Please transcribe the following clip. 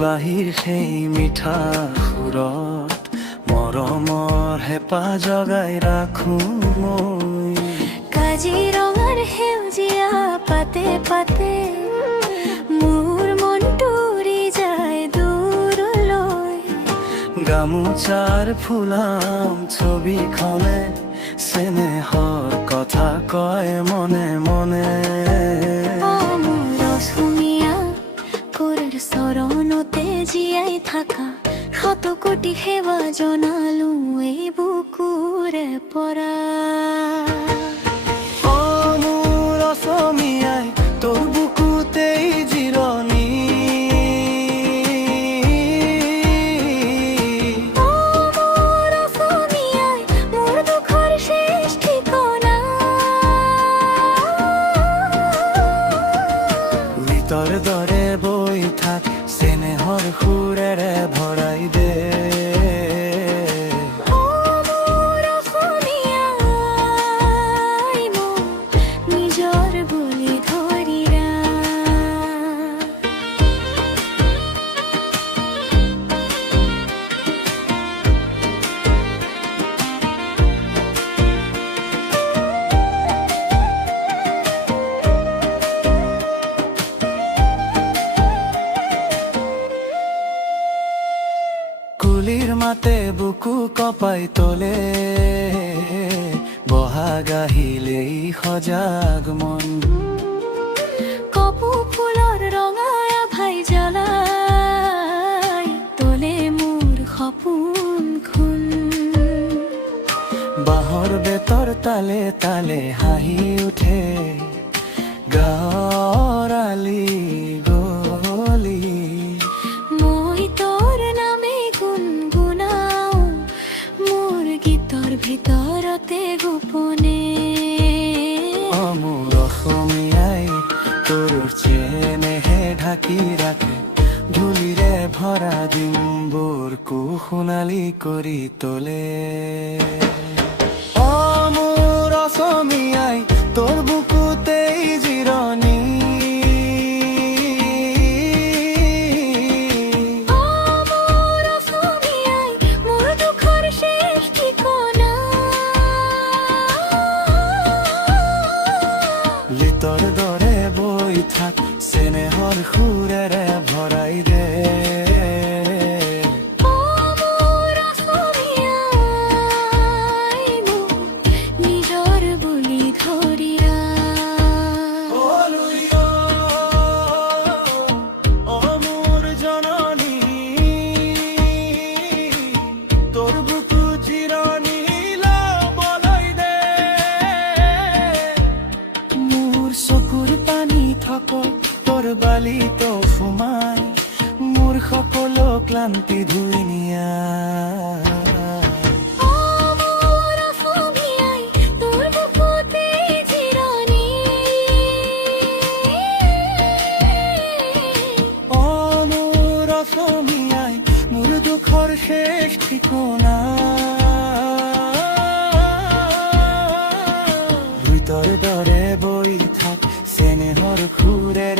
বাহিৰ সেই মিঠা সুৰত মৰমৰ হেঁপাহ জগাই ৰাখো মই। কাজিৰঙাৰ সেউজীয়া পাতে পাতে মোৰ মনটো উৰি যায় দূৰলৈ। গামোচাৰ ফুলাম ছবিখনে চেনেহৰ কথা কয় মনে মনে। মোৰ অসমীয়া কোৰ চৰণতে জীয়াই থাকা শত কোটি সেৱা জনালো এই বুকুৰে পৰা। মোৰ অসমীয়াই তোৰ বুকুতেই জিৰণি। মোৰ অসমীয়াই মোৰ দুখৰ শেষ ঠিকনা। গীতৰ দৰে বৈ থাক চেনেহৰ সুৰেৰে ভৰাই দে। মোৰ অসমীয়াই মোৰ নিজৰ বুলি ধৰি ৰাখ। কুলিৰ মাতে বুকু কপাই তোলে বহাগ আহিলেই সজাগ মন। কপৌ ফুলৰ ৰঙা আভাই জ্বলাই তোলে মোৰ সপোনখন। বাঁহৰ বেতৰ তালে তালে হাঁহি উঠে গাঁৱৰ আলি গলি। মই তোৰ নামে গুণগুণাও মোৰ গীতৰ ভিতৰতে গোপনে। মোৰ অসমীয়াই তোৰ চেনেহে ঢাকি ৰাখে ধূলিৰে ভৰা দিনবোৰকো সোণালী কৰি তোলে। মোৰ অসমীয়াই তোৰ বুকুতেই জিৰণি। মোৰ অসমীয়াই মোৰ দুখৰ শেষ ঠিকনা। গীতৰ দৰে বৈ থাক চেনেহৰ সুৰেৰে ভৰাই দে। মোৰ অসমীয়াই মোৰ নিজৰ বুলি ধৰি ৰাখ। মোৰ জননী তোৰ বুকু জিৰণি ল'বলৈ দে। মোৰ চকুৰ পানী থাকক তোৰ বালিতো সোমাই মোৰ সকলো ক্লান্তি ধুই নিয়া। মোৰ অসমীয়াই তোৰ বুকুতেই জিৰণি। মোৰ অসমীয়াই মোৰ দুখৰ শেষ ঠিকনা। গীতৰ দৰে বৈ থাক চেনেহৰ সুৰেৰে